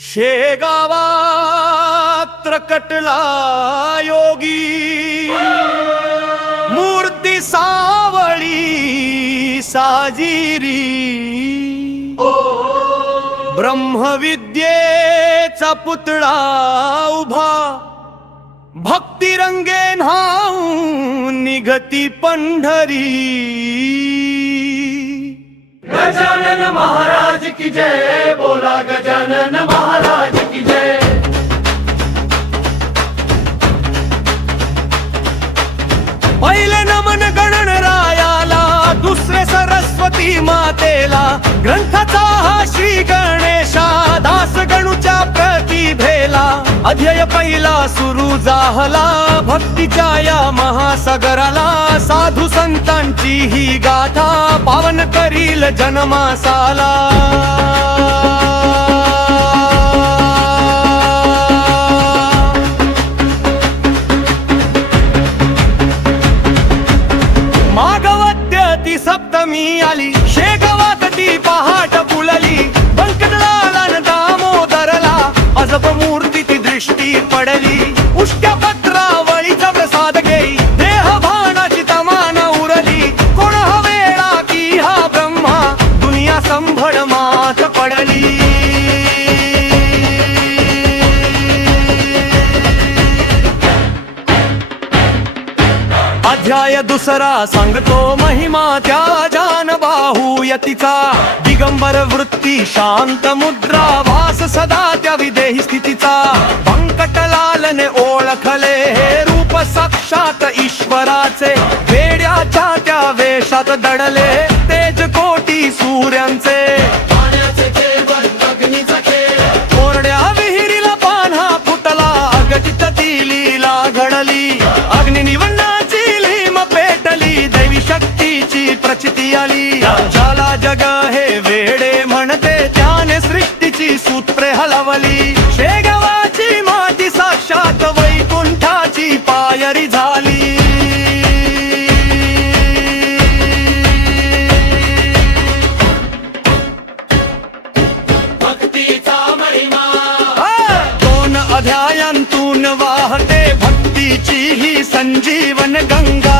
शेगावात प्रकटला योगी, मूर्ती सावळी साजिरी, ब्रह्मविद्येचा पुतळा उभा, भक्ती रंगे न्हाऊन निघती पंढरी। गजानन महाराज की जय, बोला गजानन महाराज की जय। पहिले नमन गणरायाला, दुसरे सरस्वती मातेला, ग्रंथाचा हा श्री गणेशा, दास गणूच्या प्रतिभेला, अध्यय पहिला सुरू झाला, भक्तीच्या या महासागराला, साधू संतांची ही गाथा, पावन करील जन्मासाला। सप्तमी आली, शेगावात ती पहाट फुलली, व्यंकटलाला न दामोदरला, अजब मूर्ती ती दृष्टी पडली, उष्ट्या पत्रावळीचा प्रसाद घेई, देह भानाची तमाना उरली, कोण हवेळा की हा ब्रह्मा, दुनिया संभळ मात पडली। अध्याय दुसरा सांगतो महिमा त्या जानबाहू यतीचा, दिगंबर वृत्ती शांत मुद्रा, वास सदा त्या विदेही स्थितीचा, व्यंकटलालने ओळखले हे रूप साक्षात ईश्वराचे, वेड्याच्या त्या वेशात दडले तेज कोटी सूर्यांचे, कोरड्या विहिरीला पान्हा फुटला, अगतिक ती लीला घडली, अग्नी निवडण्याची दैवी शक्तीची प्रचिती आली, ज्याला जग हे वेडे म्हणते, त्याने सृष्टीची सूत्रे हलवली, शेगावाची माती साक्षात वैकुंठाची पायरी झाली। भक्तीचा महिमा 2 अध्यायांतून वाहते भक्तीची ही संजीवन गंगा,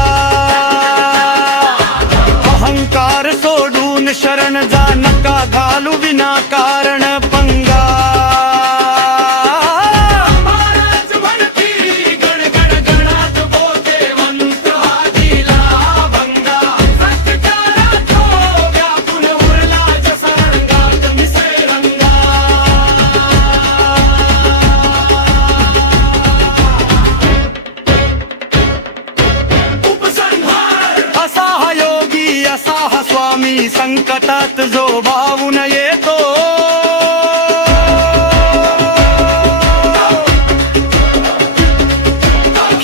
अहंकार सोडून शरण जा, नका घालू विनाकारण पंगा। महाराज म्हणती गण गण गणात बोलते, मंत्र हा दिला भंगा, सत्कारात तो व्यापून उरला जसा रंगात मिसळे रंगा। उपसंहार असा हा योगी, असा हा स्वामी, संकटात जो भावून येतो,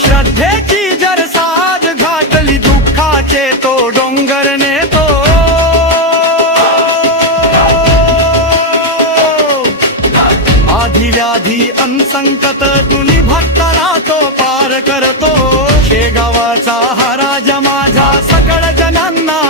श्रद्धेची जर साध घातली, दुःखाचे तो डोंगर नेतो, आधी व्याधी अनसंकट तुनी भक्ताला तो पार करतो, शेगावाचा हा राजा माझा सकळ जनांना